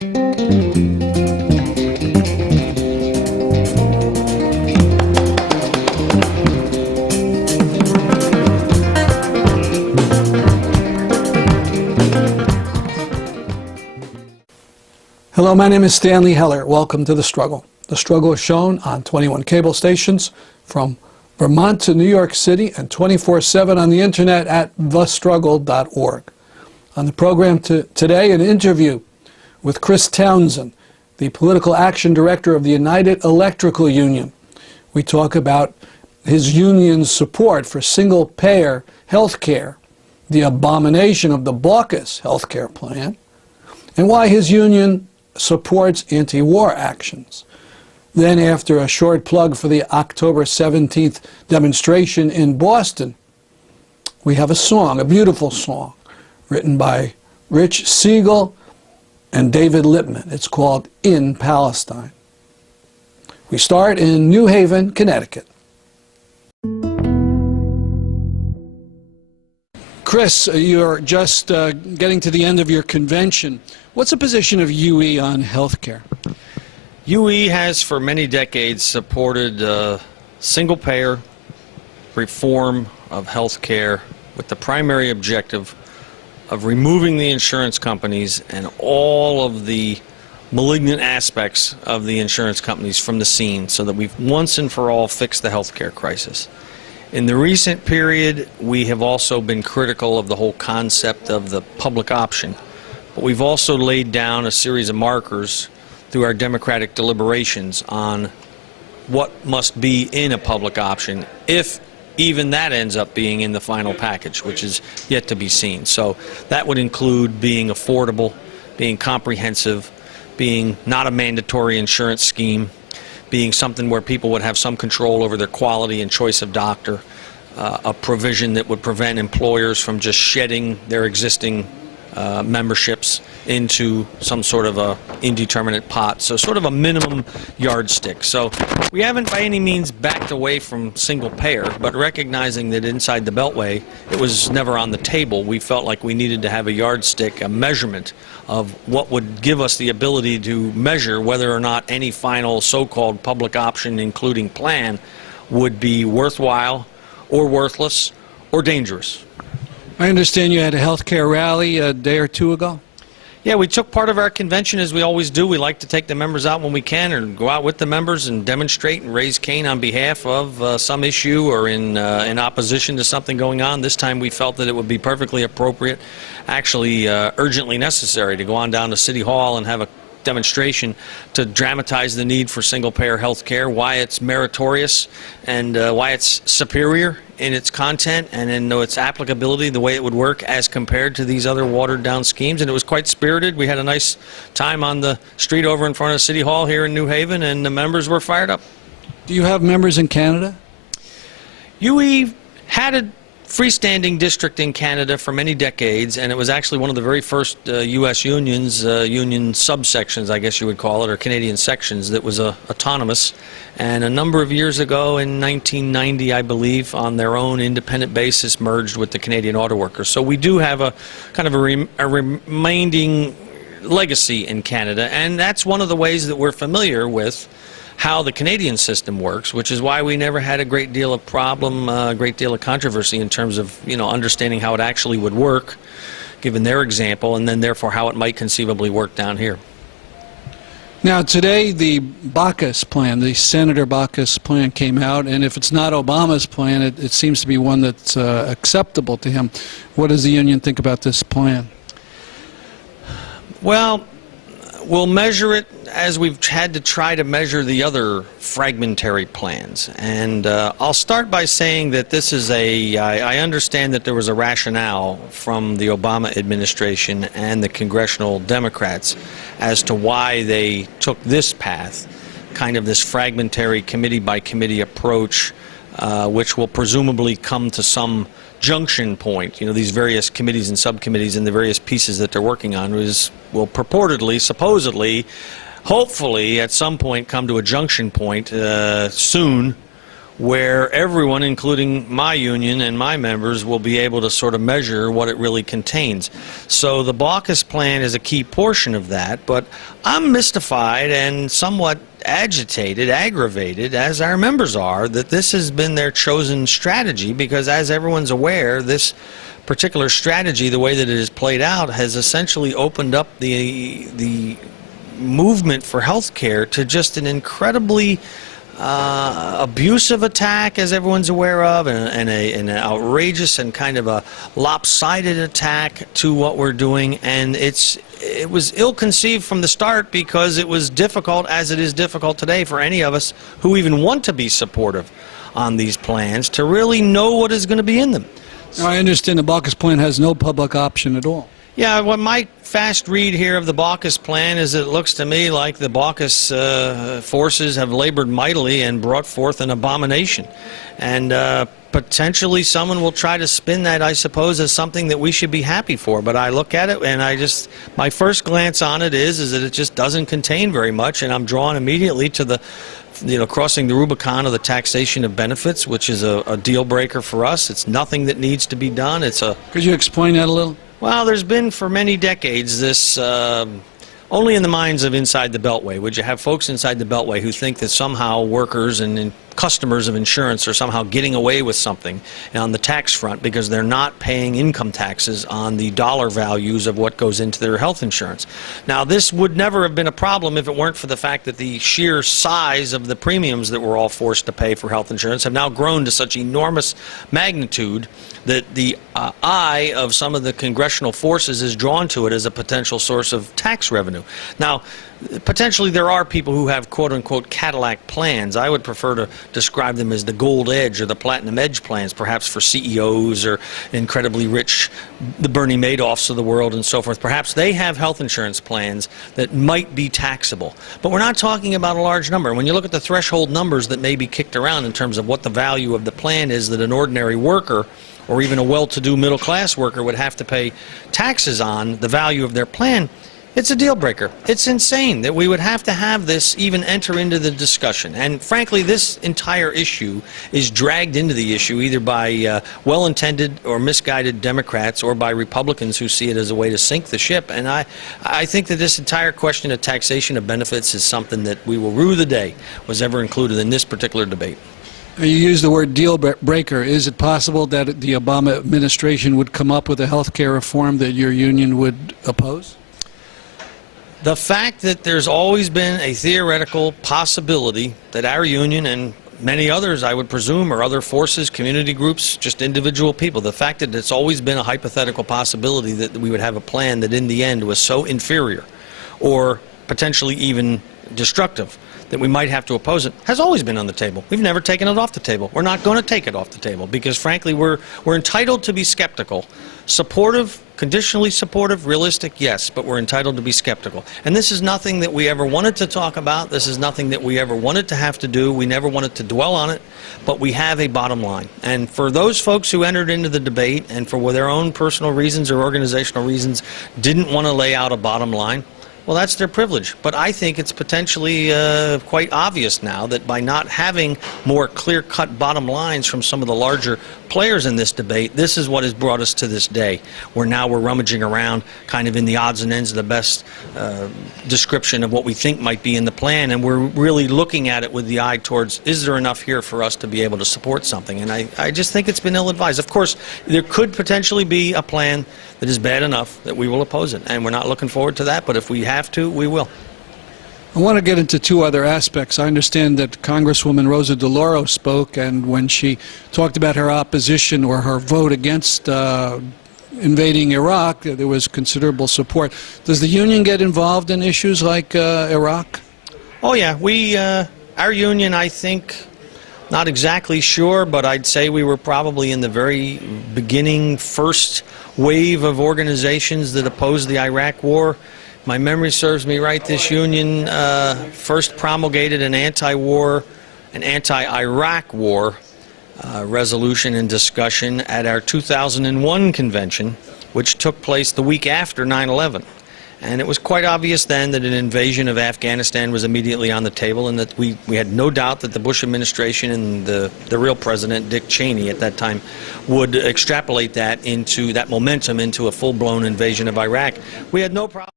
Hello, my name is Stanley Heller. Welcome to The Struggle. The Struggle is shown on 21 cable stations from Vermont to New York City and 24/7 on the internet at thestruggle.org. On the program today, an interview with Chris Townsend, the Political Action Director of the United Electrical Union. We talk about his union's support for single-payer health care, the abomination of the Baucus health care plan, and why his union supports anti-war actions. Then, after a short plug for the October 17th demonstration in Boston, we have a song, a beautiful song, written by Rich Siegel and David Lippman. It's called In Palestine. We start in New Haven, Connecticut. Chris, you're just getting to the end of your convention. What's the position of UE on health care? UE has for many decades supported single-payer reform of health care with the primary objective of removing the insurance companies and all of the malignant aspects of the insurance companies from the scene so that we've once and for all fixed the health care crisis. In the recent period, we have also been critical of the whole concept of the public option, but we've also laid down a series of markers through our democratic deliberations on what must be in a public option, if even that ends up being in the final package, which is yet to be seen. So that would include being affordable, being comprehensive, being not a mandatory insurance scheme, being something where people would have some control over their quality and choice of doctor, a provision that would prevent employers from just shedding their existing memberships into some sort of a indeterminate pot, so sort of a minimum yardstick. So we haven't by any means backed away from single payer, but recognizing that inside the Beltway it was never on the table, we felt like we needed to have a yardstick, a measurement of what would give us the ability to measure whether or not any final so-called public option, including plan, would be worthwhile or worthless or dangerous. I understand you had a health care rally a day or two ago? Yeah, we took part of our convention as we always do. We like to take the members out when we can and go out with the members and demonstrate and raise cane on behalf of some issue or in opposition to something going on. This time we felt that it would be perfectly appropriate, actually urgently necessary, to go on down to City Hall and have a demonstration to dramatize the need for single-payer health care, why it's meritorious and why it's superior in its content and in its applicability, the way it would work as compared to these other watered-down schemes. And it was quite spirited. We had a nice time on the street over in front of City Hall here in New Haven, and the members were fired up. Do you have members in Canada? UE had a freestanding district in Canada for many decades, and it was actually one of the very first U.S. unions, union subsections, I guess you would call it, or Canadian sections, that was autonomous. And a number of years ago, in 1990, I believe, on their own independent basis, merged with the Canadian Auto Workers. So we do have a kind of a remaining legacy in Canada, and that's one of the ways that we're familiar with how the Canadian system works, which is why we never had a great deal of problem, a great deal of controversy in terms of, understanding how it actually would work, given their example, and then therefore how it might conceivably work down here. Now today the Baucus plan, the Senator Baucus plan came out, and if it's not Obama's plan, it seems to be one that's acceptable to him. What does the union think about this plan? Well, we'll measure it as we've had to try to measure the other fragmentary plans. And I'll start by saying that this is I understand that there was a rationale from the Obama administration and the congressional Democrats as to why they took this path, kind of this fragmentary committee-by-committee approach, which will presumably come to some junction point. These various committees and subcommittees and the various pieces that they're working on will purportedly, supposedly, hopefully at some point come to a junction point soon where everyone, including my union and my members, will be able to sort of measure what it really contains. So the Baucus plan is a key portion of that, but I'm mystified and somewhat agitated, aggravated, as our members are, that this has been their chosen strategy, because as everyone's aware, this particular strategy, the way that it is played out, has essentially opened up the movement for health care to just an incredibly abusive attack, as everyone's aware of, and an outrageous and kind of a lopsided attack to what we're doing. And it was ill-conceived from the start, because it was difficult, as it is difficult today, for any of us who even want to be supportive on these plans to really know what is going to be in them. Now, I understand the Baucus plan has no public option at all. Yeah, well, my fast read here of the Baucus plan is it looks to me like the Baucus forces have labored mightily and brought forth an abomination. And potentially someone will try to spin that, I suppose, as something that we should be happy for. But I look at it and my first glance on it is that it just doesn't contain very much, and I'm drawn immediately to the crossing the Rubicon of the taxation of benefits, which is a deal breaker for us. It's nothing that needs to be done. Could you explain that a little? Well, there's been for many decades this, only in the minds of inside the Beltway, would you have folks inside the Beltway who think that somehow workers and customers of insurance are somehow getting away with something on the tax front because they're not paying income taxes on the dollar values of what goes into their health insurance. Now, this would never have been a problem if it weren't for the fact that the sheer size of the premiums that we're all forced to pay for health insurance have now grown to such enormous magnitude that the eye of some of the congressional forces is drawn to it as a potential source of tax revenue. Now, potentially there are people who have quote-unquote Cadillac plans. I would prefer to describe them as the Gold Edge or the Platinum Edge plans, perhaps for CEOs or incredibly rich, the Bernie Madoffs of the world and so forth. Perhaps they have health insurance plans that might be taxable. But we're not talking about a large number. When you look at the threshold numbers that may be kicked around in terms of what the value of the plan is that an ordinary worker or even a well-to-do middle-class worker would have to pay taxes on, the value of their plan, it's a deal breaker. It's insane that we would have to have this even enter into the discussion. And frankly, this entire issue is dragged into the issue either by well-intended or misguided Democrats or by Republicans who see it as a way to sink the ship. And I think that this entire question of taxation of benefits is something that we will rue the day was ever included in this particular debate. You use the word deal breaker. Is it possible that the Obama administration would come up with a health care reform that your union would oppose? The fact that there's always been a theoretical possibility that our union and many others, I would presume, or other forces, community groups, just individual people, the fact that it's always been a hypothetical possibility that we would have a plan that in the end was so inferior or potentially even destructive that we might have to oppose it has always been on the table. We've never taken it off the table. We're not going to take it off the table because, frankly, we're entitled to be skeptical. Supportive, conditionally supportive, realistic, yes, but we're entitled to be skeptical. And this is nothing that we ever wanted to talk about. This is nothing that we ever wanted to have to do. We never wanted to dwell on it, but we have a bottom line. And for those folks who entered into the debate and for their own personal reasons or organizational reasons didn't want to lay out a bottom line, well, that's their privilege. But I think it's potentially quite obvious now that by not having more clear-cut bottom lines from some of the larger players in this debate, this is what has brought us to this day, where now we're rummaging around kind of in the odds and ends of the best description of what we think might be in the plan, and we're really looking at it with the eye towards, is there enough here for us to be able to support something? And I just think it's been ill-advised. Of course, there could potentially be a plan that is bad enough that we will oppose it, and we're not looking forward to that, but if we have to, we will. I want to get into two other aspects. I understand that Congresswoman Rosa DeLauro spoke, and when she talked about her opposition or her vote against invading Iraq, there was considerable support. Does the union get involved in issues like Iraq? Oh, yeah. Our union, I think, not exactly sure, but I'd say we were probably in the very beginning, first wave of organizations that opposed the Iraq war. My memory serves me right, this union first promulgated an anti-war, an anti-Iraq war resolution and discussion at our 2001 convention, which took place the week after 9/11. And it was quite obvious then that an invasion of Afghanistan was immediately on the table, and that we had no doubt that the Bush administration and the real president, Dick Cheney, at that time, would extrapolate that momentum into a full-blown invasion of Iraq. We had no problem.